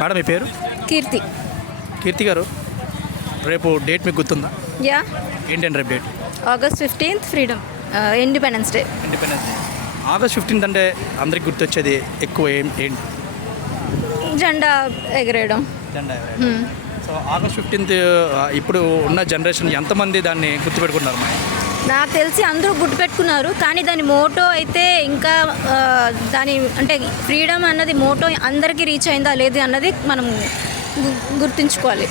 Madam మీ పేరు? కీర్తి. కీర్తి గారు, రేపు డేట్ మీకు గుర్తుందా? యా, ఏంటండి రేపు date? August 15th freedom, independence day. Independence day. August 15th అంటే అందరికి గుర్తొచ్చేది ఎక్కువ ఏంటి? జెండా ఎగరేయడం. జెండా. సో August 15th ఇప్పుడు ఉన్న జనరేషన్ ఎంతమంది దాన్ని గుర్తుపెట్టుకున్నారు? నాకు తెలిసి అందరూ గుర్తుపెట్టుకున్నారు, కానీ దాని మోటో అయితే ఇంకా దాని అంటే ఫ్రీడమ్ అన్నది మోటో అందరికీ రీచ్ అయిందా లేదు అన్నది మనం గుర్తుంచుకోవాలి.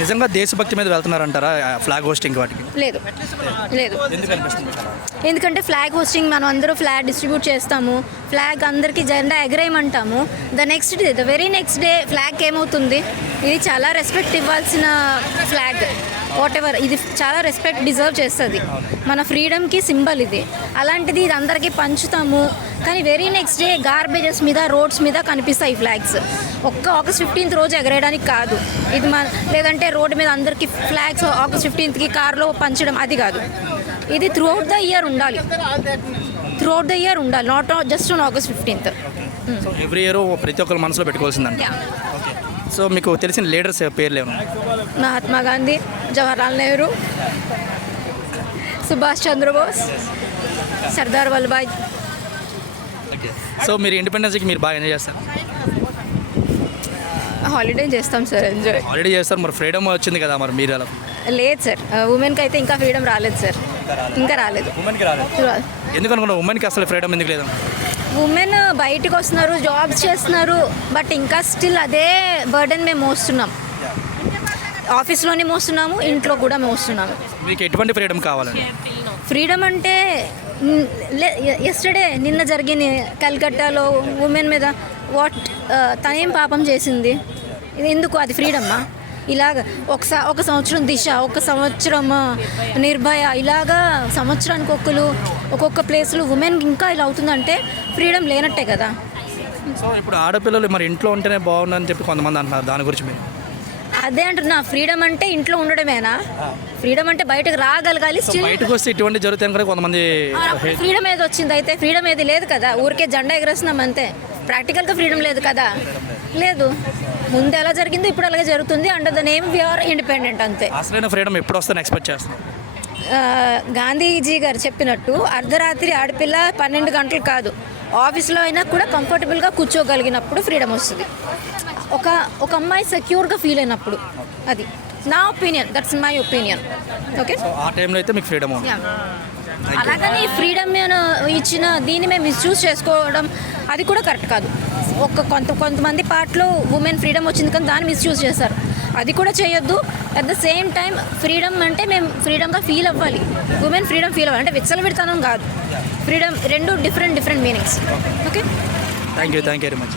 నిజంగా దేశభక్తి మీద వెళ్తున్నారంటారా ఫ్లాగ్ హోస్టింగ్ వాటికి? లేదు లేదు. ఎందుకంటే ఫ్లాగ్ హోస్టింగ్ మనం అందరూ ఫ్లాగ్ డిస్ట్రిబ్యూట్ చేస్తాము, ఫ్లాగ్ అందరికీ జెండా ఎగరేయమంటాము. The very next day flag ఏమవుతుంది? ఇది చాలా రెస్పెక్ట్ ఇవ్వాల్సిన ఫ్లాగ్, వాట్ ఎవర్, ఇది చాలా రెస్పెక్ట్ డిజర్వ్ చేస్తుంది. మన ఫ్రీడమ్కి సింబల్ ఇది. అలాంటిది ఇది అందరికీ పంచుతాము, కానీ వెరీ నెక్స్ట్ డే గార్బేజెస్ మీద, రోడ్స్ మీద కనిపిస్తాయి ఫ్లాగ్స్. ఒక్క August 15th రోజు ఎగరేయడానికి కాదు ఇది. లేదంటే రోడ్డు మీద అందరికీ ఫ్లాగ్స్ August 15th కార్లో పంచడం, అది కాదు. ఇది త్రూ అవుట్ ద ఇయర్ ఉండాలి, not just on August 15th. Every year ప్రతి ఒక్కరు మనసులో పెట్టుకోవాల్సిందండి. సో మీకు తెలిసిన లీడర్స్ పేర్లు ఏమన్నా? మహాత్మా గాంధీ, జవహర్లాల్ నెహ్రూ, సుభాష్ చంద్రబోస్, సర్దార్ వల్లభాయ్. సో మీరు ఇండిపెండెన్స్కి మీరు బాగా ఎంజాయ్ చేస్తారు? హాలిడే చేస్తాం సార్, ఎంజాయ్. హాలిడే చేస్తారు. మరి ఫ్రీడమ్ వచ్చింది కదా, మరి మీరు అలా? లేదు సార్, ఉమెన్కి అయితే ఇంకా ఫ్రీడమ్ రాలేదు సార్, ఇంకా రాలేదు. ఉమెన్కి రాలేదు. ఎందుకు అనుకున్నా ఉమెన్కి అసలు ఫ్రీడమ్ ఎందుకు లేదు? ఉమెన్ బయటకు వస్తున్నారు, జాబ్స్ చేస్తున్నారు, బట్ ఇంకా స్టిల్ అదే బర్డెన్ మేము మోస్తున్నాం. ఆఫీస్లోనే మోస్తున్నాము, ఇంట్లో కూడా మోస్తున్నాము. మీకు ఎటువంటి ఫ్రీడమ్ కావాలండి? ఫ్రీడమ్ అంటే నిన్న జరిగిన కల్కట్టాలో ఉమెన్ మీద తనేం పాపం చేసింది? ఇది ఎందుకు అది ఫ్రీడమ్మా? ఇలాగ ఒక సంవత్సరం దిశ, ఒక సంవత్సరం నిర్భయ, ఇలాగా సంవత్సరానికి ఒక్కొక్క ప్లేస్లో ఉమెన్ ఇంకా ఇలా అవుతుందంటే ఫ్రీడమ్ లేనట్టే కదా. సో ఇప్పుడు ఆడపిల్లలు మరి ఇంట్లో ఉంటేనే బాగుందని చెప్పి కొంతమంది అంటున్నారు, దాని గురించి మీరు? అదే అంటున్నా, ఫ్రీడమ్ అంటే ఇంట్లో ఉండడమేనా? ఫ్రీడమ్ అంటే బయటకు రాగలగాలి. బయటకు వస్తే ఇటువంటి జరుగుతాయి కదా కొంతమంది. ఫ్రీడమ్ ఏది వచ్చింది? అయితే ఫ్రీడమ్ ఏది లేదు కదా, ఊరికే జెండా ఎగరేస్తున్నాం అంతే. ప్రాక్టికల్గా ఫ్రీడమ్ లేదు కదా. లేదు, ముందు ఎలా జరిగిందో ఇప్పుడు అలాగే జరుగుతుంది. Under the name we are independent, అంతే. అసలైన ఫ్రీడమ్ ఎప్పుడు వస్తుందని ఎక్స్పెక్ట్ చేస్తున్నాం? గాంధీజీ గారు చెప్పినట్టు అర్ధరాత్రి ఆడపిల్ల 12 గంటలు కాదు, ఆఫీస్లో అయినా కూడా కంఫర్టబుల్గా కూర్చోగలిగినప్పుడు ఫ్రీడమ్ వస్తుంది. ఒక అమ్మాయి సెక్యూర్గా ఫీల్ అయినప్పుడు, అది నా opinion, that's my opinion. Okay, ఆ టైంలో అయితే మీకు ఫ్రీడమ్ ఉంది. అలాగని ఫ్రీడమ్ ఇచ్చిన దీన్ని మేము మిస్యూజ్ చేసుకోవడం అది కూడా కరెక్ట్ కాదు. కొంతమంది పార్ట్లో ఉమెన్ ఫ్రీడమ్ వచ్చింది కానీ దాన్ని మిస్యూజ్ చేస్తారు, అది కూడా చేయొద్దు. At the same time freedom అంటే మేము ఫ్రీడమ్గా ఫీల్ అవ్వాలి, ఉమెన్ ఫ్రీడమ్ ఫీల్ అవ్వాలి. అంటే విచ్చలవిడతనం కాదు, ఫ్రీడమ్ రెండు different meanings. Okay, thank you very much.